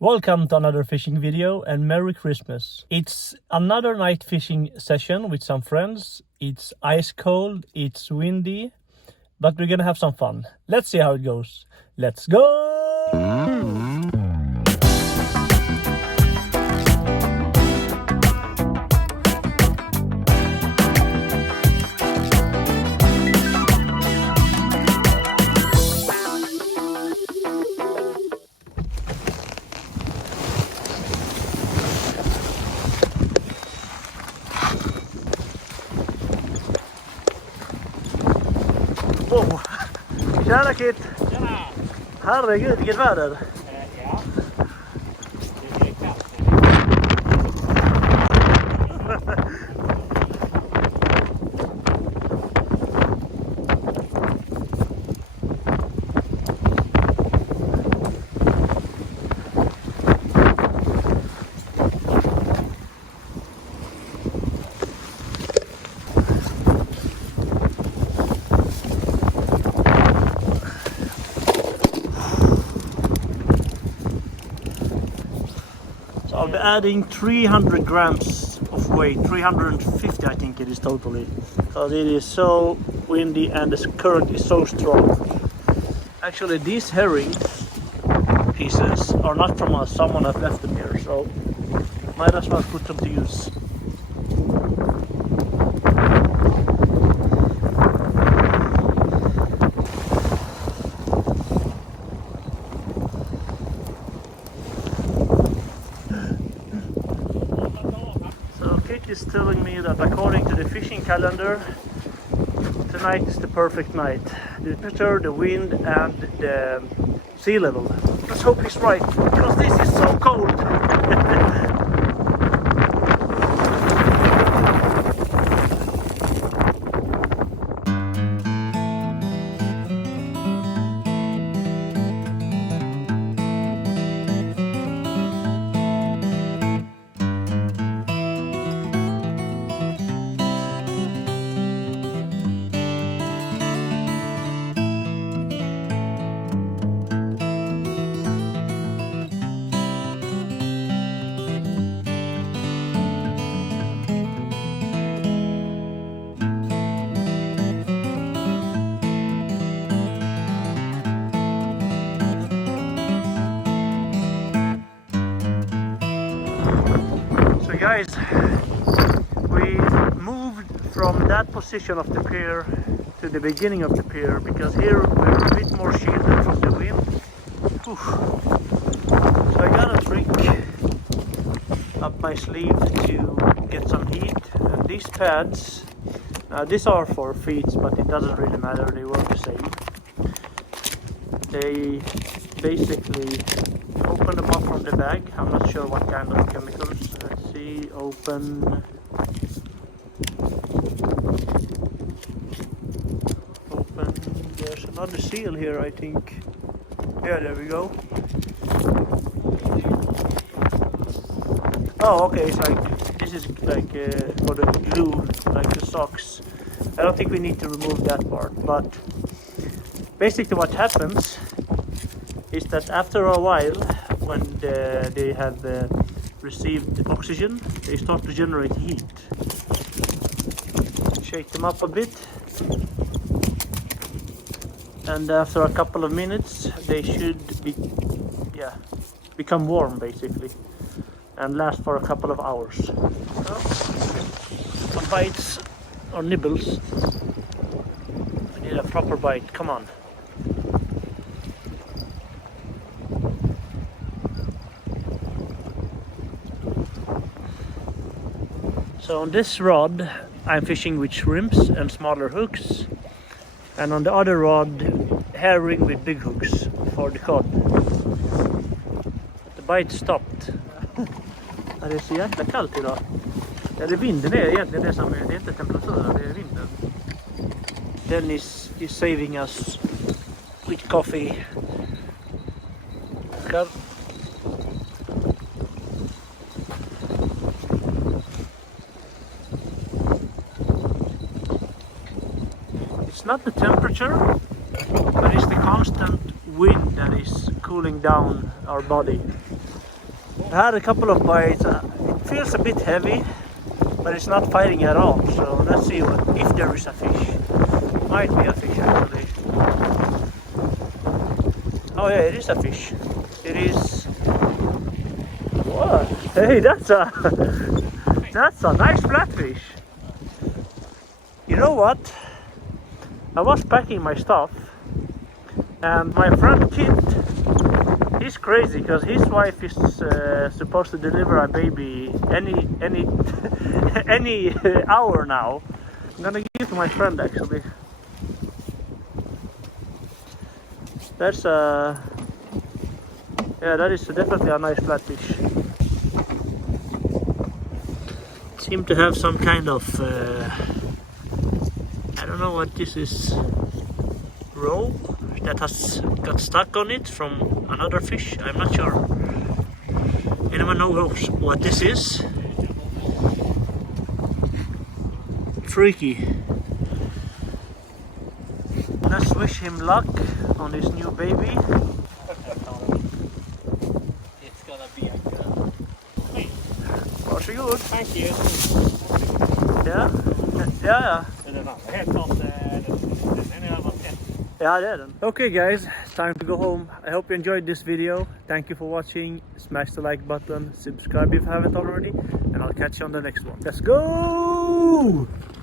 Welcome to another fishing video and Merry Christmas. It's another night fishing session with some friends. It's ice cold, it's windy, but we're gonna have some fun. Let's see how it goes. Let's go! Oh. Tjena Kit! Tjena! Herregud, vilket väder! Ja. Det blir kallt. So I'll be adding 300 grams of weight, 350 I think it is totally, because it is so windy and the current is so strong. Actually these herring pieces are not from us, someone has left them here, so might as well put them to use. Is telling me that according to the fishing calendar, tonight is the perfect night. The temperature, the wind and the sea level. Let's hope he's right, because this is so cold. Guys, we moved from that position of the pier to the beginning of the pier because here we're a bit more shielded from the wind. Oof. So I got a trick up my sleeve to get some heat, and these pads, these are for feet, but it doesn't really matter, they work the same. They basically open them up from the bag. I'm not sure what kind of chemicals. Let's see, open. There's another seal here, I think. Yeah, there we go. Oh, okay, it's like, this is like for the glue, like the socks. I don't think we need to remove that part, but basically what happens is that after a while, when they have received oxygen, they start to generate heat. Shake them up a bit, and after a couple of minutes they should become warm basically and last for a couple of hours. So, some bites or nibbles. I need a proper bite, come on. So on this rod I'm fishing with shrimps and smaller hooks, and on the other rod herring with big hooks for the cod. The bite stopped. Det är så jäkla kallt idag. Ja, det vinden är egentligen det som det är inte temperaturen, det är vinden. Dennis is saving us with coffee. It's not the temperature, but it's the constant wind that is cooling down our body. I had a couple of bites. It feels a bit heavy, but it's not fighting at all. So let's see if there is a fish. Might be a fish actually. Oh yeah, it is a fish. It is. What? Hey, that's a nice flatfish. You know what? I was packing my stuff, and my friend Kit, he's crazy because his wife is supposed to deliver a baby any any hour now. I'm gonna give it to my friend actually. That's yeah, that is definitely a nice flatfish. Seem to have some kind of I don't know what this is, rope that has got stuck on it from another fish. I'm not sure. Anyone knows what this is? Freaky. Let's wish him luck on his new baby. It's gonna be a good. Varsågod. Thank you. Ja, ja. Den andra helt klart, den är över 30. Ja, det är den. Okay guys, it's time to go home. I hope you enjoyed this video. Thank you for watching. Smash the like button, subscribe if you haven't already, and I'll catch you on the next one. Let's go!